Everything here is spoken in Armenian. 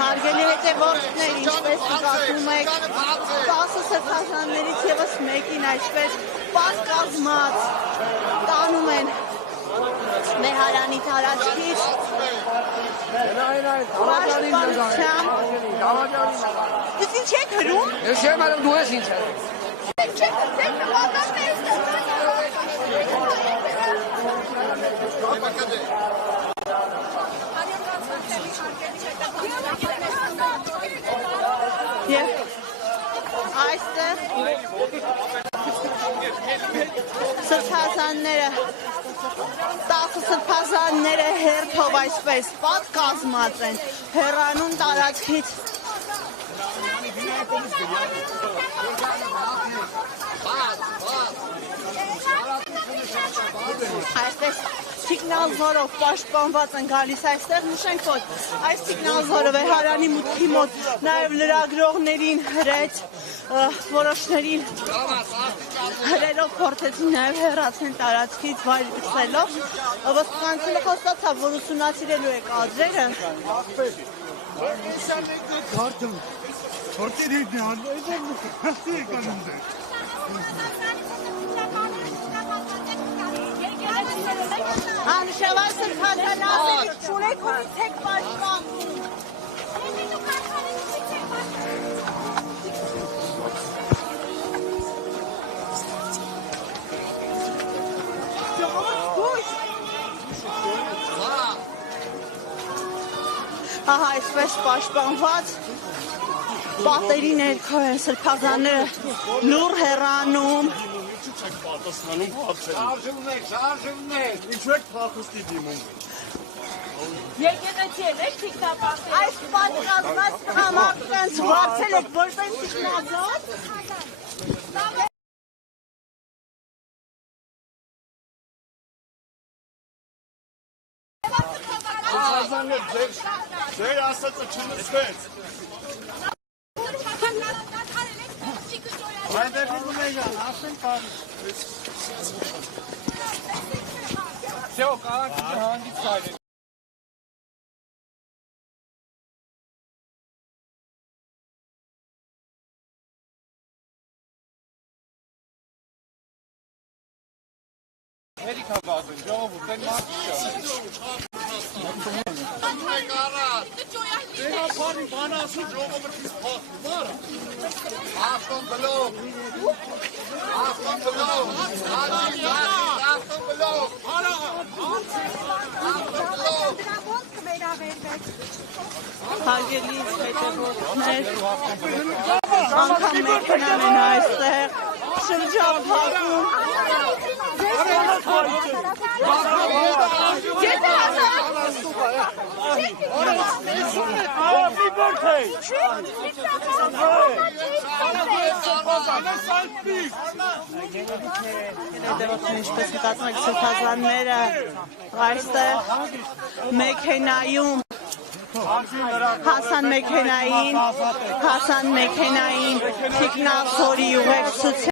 Հարգելի հետևորդներ, ինչպես զգացում եք, 10 սրբազաններից ևս մեկին այսպես բաց կազմած տանում են Մեհարանի տարածքից պաշտպանությամբ։ Դուք ինչ եք հրում։ Ես չեմ արում, դու ես ինչ ես։ Եվ այստեղ սրբազանները 10 սրբազանները հերթով այսպես պատ կազմած են հեռանում տարածքից։ Այսպես սիգնալզորով պաշտպանված են գալիս այստեղ, նշենք, որ այս սիգնալզորը Հարանի մուտքի մոտ նաև լրագրողներին հրեց, որոշներին հրերով փորձեցին նաև հեռացնել տարածքից վայր գցելով, ոստիկանությունը խոստացավ, որ ուսումնասիրելու է կադրերը։ Անշավար սրբազանների չունեք ուրից եք պաշտպանում։ Ահա այսպես պաշտպանված պատերի ներքո են սրբազանները լուռ հեռանում։ Ինչու եք փախուստի դիմում։ Եկեղեցի եք թիկնապարտել։ Այս պատկազմած համակրանց վարձել եք որպես թիկնազոտ։ Ձեր ասածը չլսվեց։ Всё, քաղաքի հանդից քայլեք։ Երիքա բազեն, ժողովուրդ, են մարդիկ չա։ Դեհա բարի բան ասում ժողովրդից փախնում արա։ Ախտոն բլոկ։ Ախտոն բլոկ։ Ախտոն բլոկ։ Արա։ Ախտոն բլոկ։ Հարգելի հետևորդներ, անգամ մեքենան են այստեղ շրջափակում։ Ինչպես գիտացում եք, սրբազանները այստեղ մեքենայում հասան մեքենային թիկնազորի ուղեկցությամբ